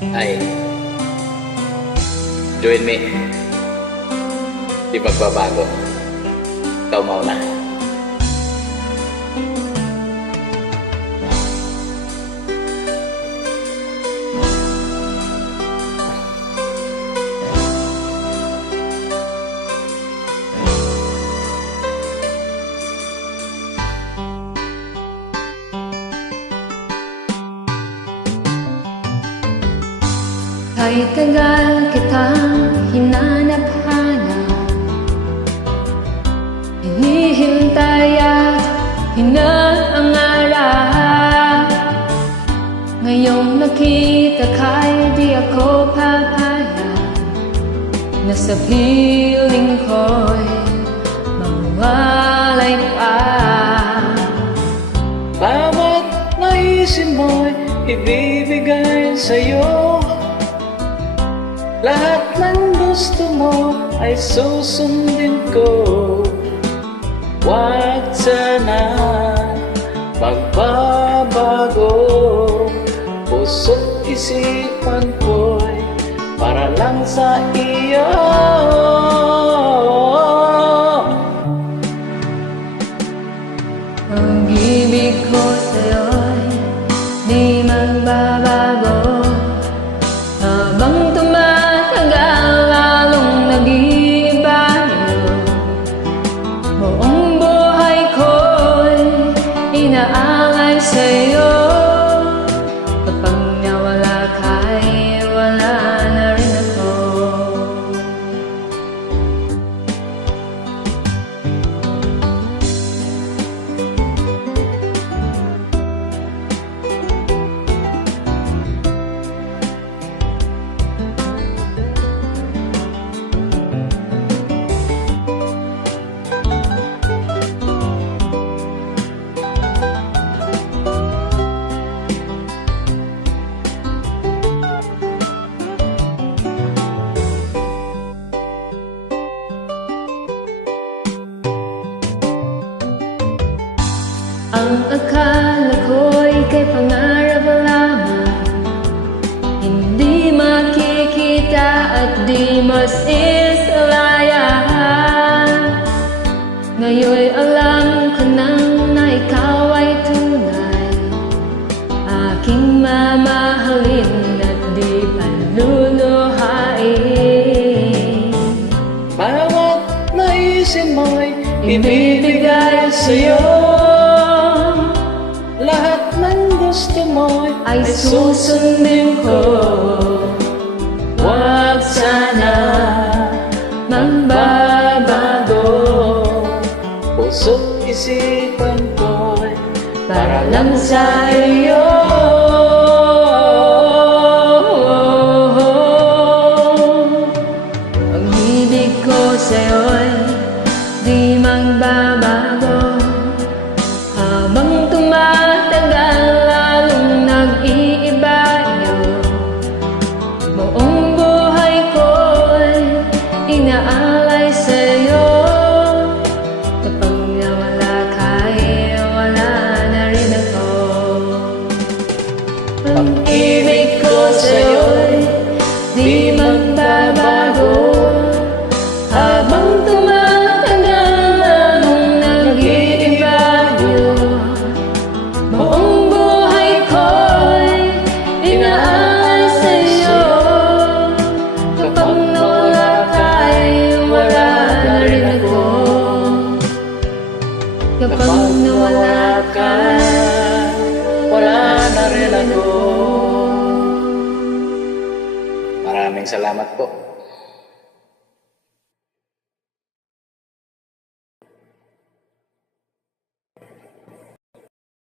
ay join me. Di magbabago. Ikaw mauna. Kahit tagal kitang hinanap-hanap, hinihintay at hinaangarap. Ngayong nakita ka'y di ako papayag na sa piling ko'y mawalay pa. Bawat naisip mo'y ibibigay sa'yo. Lahat ng gusto mo ay susundin ko. Huwag sana magbabago. Puso't isipan ko'y para lang sa iyo. Pag-ibig ko sa'yo'y di magbabago. Habang tumatagal, lalong nag-iiba yun. Buong buhay ko'y inaalay sa'yo. Kapag nawala ka'y wala na rin ako. Ang akala ko'y kay pangarap lamang, hindi makikita at di masislayan. Ngayon'y alam ko nang na ikaw ay tunay, aking mamahalin at di paluluhain. Bawat naisip mo'y ibibigay sa'yo. Lahat ng gusto mo ay susundin ko. Huwag sana magbabago. Puso't isipan ko'y Para lang sa iyo. Pag-ibig ko sa'yo'y di magbabago. Habang tumatagal, lalong nag-iiba yun. Buong buhay ko'y inaalay sa'yo. Kapag nawala ka'y wala na rin ako. Pag-ibig ko sa'yo'y di magbabago. Habang tumatagal, lalong nag-iiba yun. Buong buhay ko'y inaalay sa'yo. Kapag nawala ka'y wala na rin ako. Kapag nawala ka, wala na rin ako. Maraming salamat po.